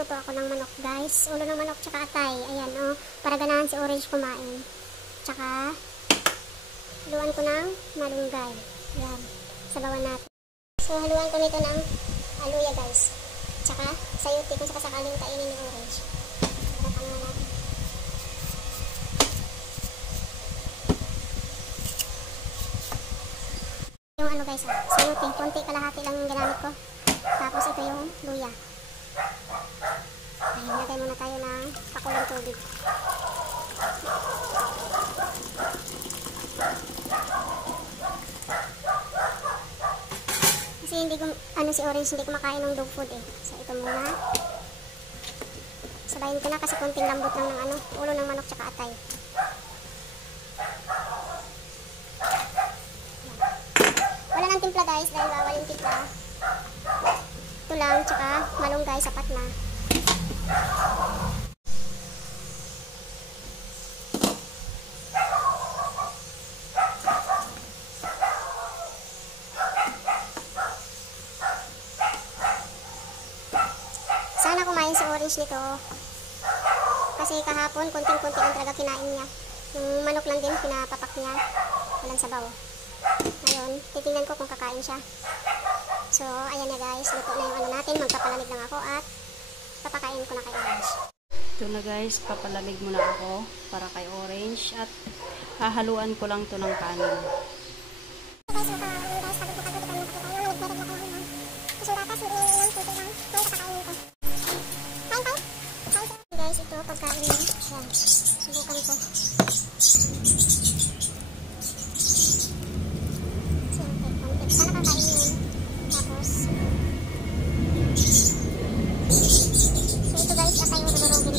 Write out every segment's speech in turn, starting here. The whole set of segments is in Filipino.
magluluto ako ng manok, guys. Ulo ng manok tsaka atay. Ayan, oh. Para ganahan si Orange kumain. Tsaka, haluan ko ng malunggay. Ayan. Sabawan natin. So, haluan ko nito ng aluya, guys. Tsaka, sayote kung sakasakaling kainin ni Orange. Harapan na natin. Yung ano, guys, sayote. Konti kalahati lang yung ginamit ko. Tapos, ito yung luya. Ay, lagay muna tayo ng pakulang tubig. Kasi hindi ko, si Orange hindi kumakain ng dog food eh. So, ito muna. Sabayin ko na kasi konting lambot lang ng ulo ng manok tsaka atay. Wala nang timpla, guys, dahil bawal yung timpla. Ito lang, tsaka malunggay, sapat na. Sana kumain si Orange nito. Kasi kahapon, konting-konti lang talaga kinain niya. Yung manok lang din, pinapapak niya. Walang sabaw. Ngayon, titingnan ko kung kakain siya. So, ayan na, guys. Luto na yung natin. Magpapalamig lang ako at papakain ko na kay Orange. Ito na, guys. Papalamig muna ako para kay Orange. At hahaluan ko lang to ng kanin. Guys, ito pagkain niya. Yan. Subukan ko. Sana kakainin. Tapos, so ito, guys, atay mo durugin ko.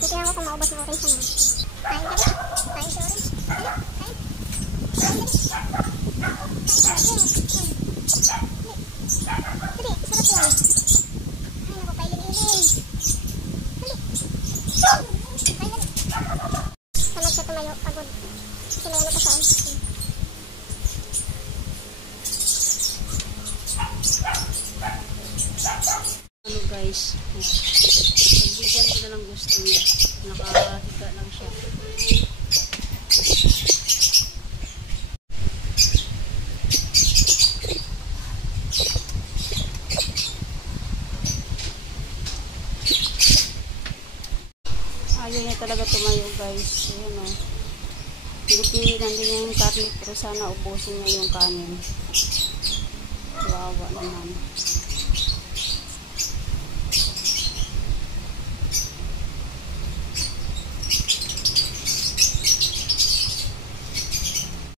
Titignan ko kung maubos ng Orange na. Kain ka rin. Kain si Orange. Kain. Kain. Kain. Dali, sarap yan. Ay, naku, pailin-ilin. Sanad siya tumayo, pagod. Sila yan pa siya. Ano, guys, pagbigyan ko na lang gusto niya. Nakahiga lang siya. Ayaw niya talaga tumayo, guys. Ayan, o. Pinipilan din niya yung karne, pero sana ubusin niya yung kanin. Wawa naman.